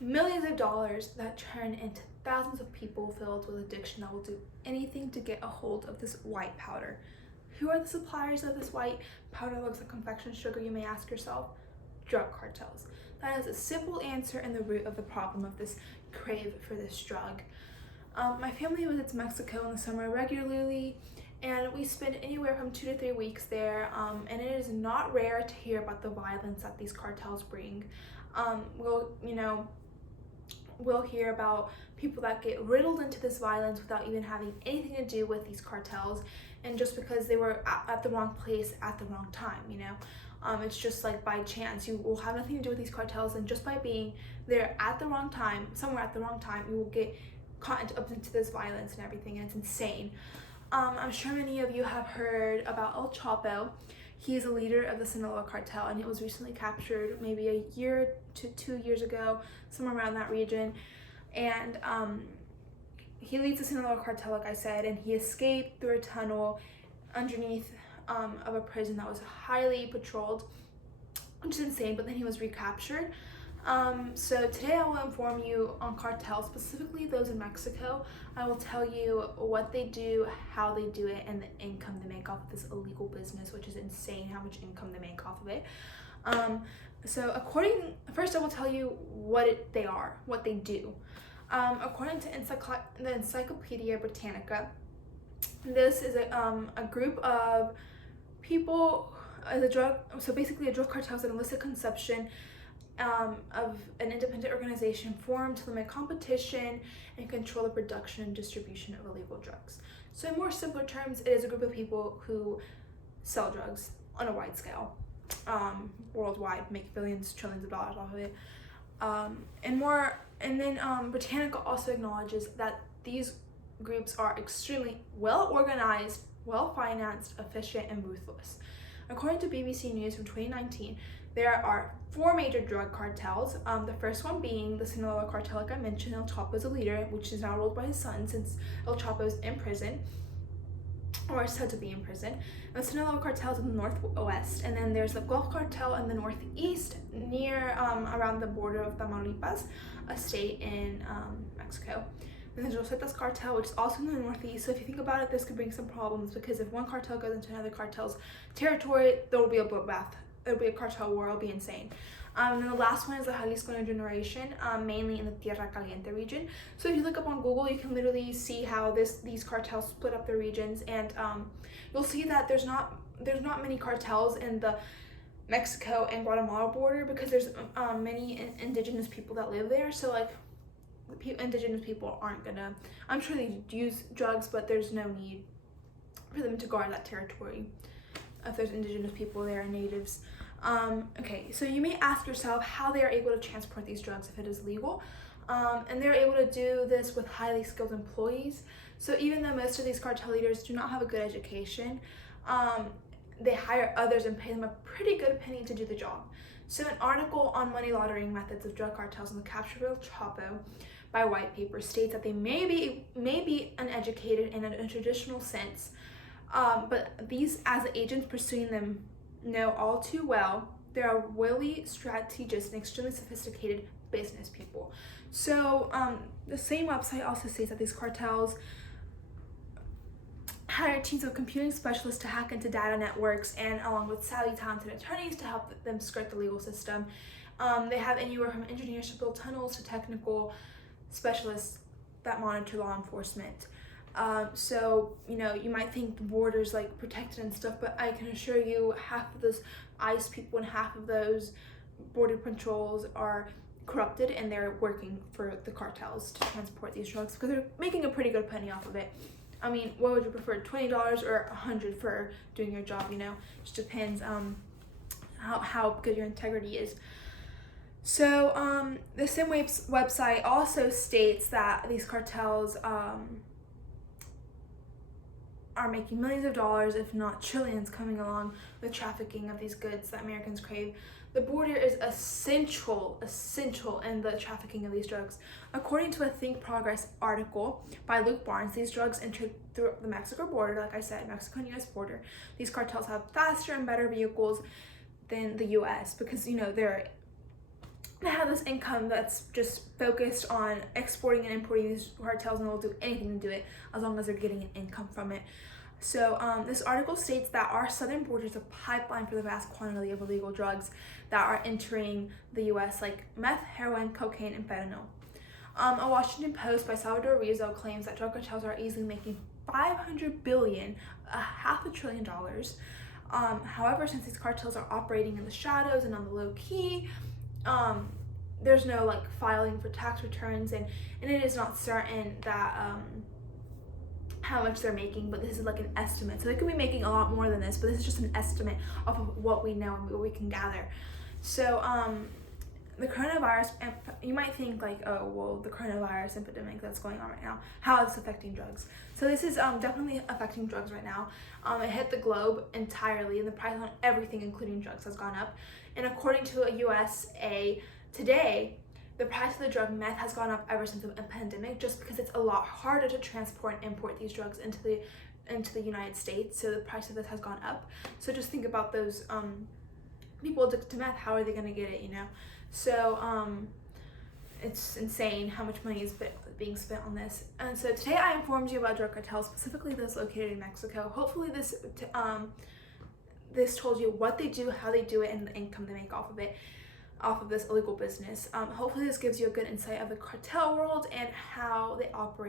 millions of dollars that turn into thousands of people filled with addiction that will do anything to get a hold of this white powder. Who are the suppliers of this white powder that looks like confectioned sugar, you may ask yourself? Drug cartels. That is a simple answer and the root of the problem of this crave for this drug. My family visits Mexico in the summer regularly, and we spend anywhere from 2 to 3 weeks there, and it is not rare to hear about the violence that these cartels bring. We'll hear about people that get riddled into this violence without even having anything to do with these cartels, and just because they were at the wrong place at the wrong time, it's just like by chance. You will have nothing to do with these cartels, and just by being there at the wrong time, somewhere at the wrong time, you will get caught up into this violence and everything, and it's insane. I'm sure many of you have heard about El Chapo. He is a leader of the Sinaloa cartel, and it was recently captured maybe a year to 2 years ago, somewhere around that region. And he leads the Sinaloa cartel, like I said, and he escaped through a tunnel underneath of a prison that was highly patrolled, which is insane, but then he was recaptured. So today I will inform you on cartels, specifically those in Mexico. I will tell you what they do, how they do it, and the income they make off of this illegal business, which is insane how much income they make off of it. First I will tell you what they do. According to the Encyclopedia Britannica, this is a group of people, a drug cartel is an illicit conception of an independent organization formed to limit competition and control the production and distribution of illegal drugs. So in more simpler terms, it is a group of people who sell drugs on a wide scale, worldwide, make billions, trillions of dollars off of it. Britannica also acknowledges that these groups are extremely well organized, well financed, efficient, and ruthless. According to BBC News from 2019, there are 4 major drug cartels. The first one being the Sinaloa cartel, like I mentioned. El Chapo is a leader, which is now ruled by his son since El Chapo is in prison, or is said to be in prison. And the Sinaloa cartel is in the northwest, and then there's the Gulf cartel in the northeast, near around the border of Tamaulipas, a state in Mexico. And there's Los Zetas cartel, which is also in the northeast. So if you think about it, this could bring some problems, because if one cartel goes into another cartel's territory, there will be a bloodbath. There'll be a cartel war. It'll be insane. And then the last one is the Jalisco New Generation, mainly in the Tierra Caliente region. So if you look up on Google, you can literally see how these cartels split up their regions, and you'll see that there's not many cartels in the Mexico and Guatemala border, because there's many indigenous people that live there. So like indigenous people aren't gonna, I'm sure they use drugs, but there's no need for them to guard that territory if there's indigenous people there and natives. Okay, so you may ask yourself how they are able to transport these drugs if it is legal. And they're able to do this with highly skilled employees. So even though most of these cartel leaders do not have a good education, they hire others and pay them a pretty good penny to do the job. So an article on money laundering methods of drug cartels and the capture of El Chapo by White Paper states that they may be uneducated in a traditional sense, but these, as the agents pursuing them know all too well, they are wily, strategists, and extremely sophisticated business people. So the same website also states that these cartels hire teams of computing specialists to hack into data networks, and along with savvy, talented attorneys to help them skirt the legal system. They have anywhere from engineers to build tunnels to technical specialists that monitor law enforcement. So you might think the border's like protected and stuff, but I can assure you half of those ICE people and half of those border patrols are corrupted, and they're working for the cartels to transport these drugs, because they're making a pretty good penny off of it. I mean, what would you prefer, $20 or $100 for doing your job? Just depends how good your integrity is. So the same website also states that these cartels are making millions of dollars, if not trillions, coming along with trafficking of these goods that Americans crave. The border is essential in the trafficking of these drugs. According to a Think Progress article by Luke Barnes, these drugs enter through the Mexico border, like I said, Mexico and US border. These cartels have faster and better vehicles than the US, because they're they have this income that's just focused on exporting and importing these cartels, and they'll do anything to do it as long as they're getting an income from it. So this article states that our southern border is a pipeline for the vast quantity of illegal drugs that are entering the U.S., like meth, heroin, cocaine, and fentanyl. A Washington Post by Salvador Rizzo claims that drug cartels are easily making $500 billion, $500 billion. However, since these cartels are operating in the shadows and on the low key, there's no like filing for tax returns, and it is not certain that how much they're making, but this is like an estimate. So they could be making a lot more than this, but this is just an estimate off of what we know and what we can gather. So the coronavirus, you might think like, oh, well, the coronavirus epidemic that's going on right now, how it's affecting drugs. So this is definitely affecting drugs right now. It hit the globe entirely, and the price on everything, including drugs, has gone up. And according to a USA Today, the price of the drug meth has gone up ever since the pandemic, just because it's a lot harder to transport and import these drugs into the United States. So the price of this has gone up. So just think about those people addicted to meth. How are they going to get it, you know? So it's insane how much money is being spent on this. And so today I informed you about drug cartels, specifically those located in Mexico. Hopefully this told you what they do, how they do it, and the income they make off of this illegal business. Hopefully this gives you a good insight of the cartel world and how they operate.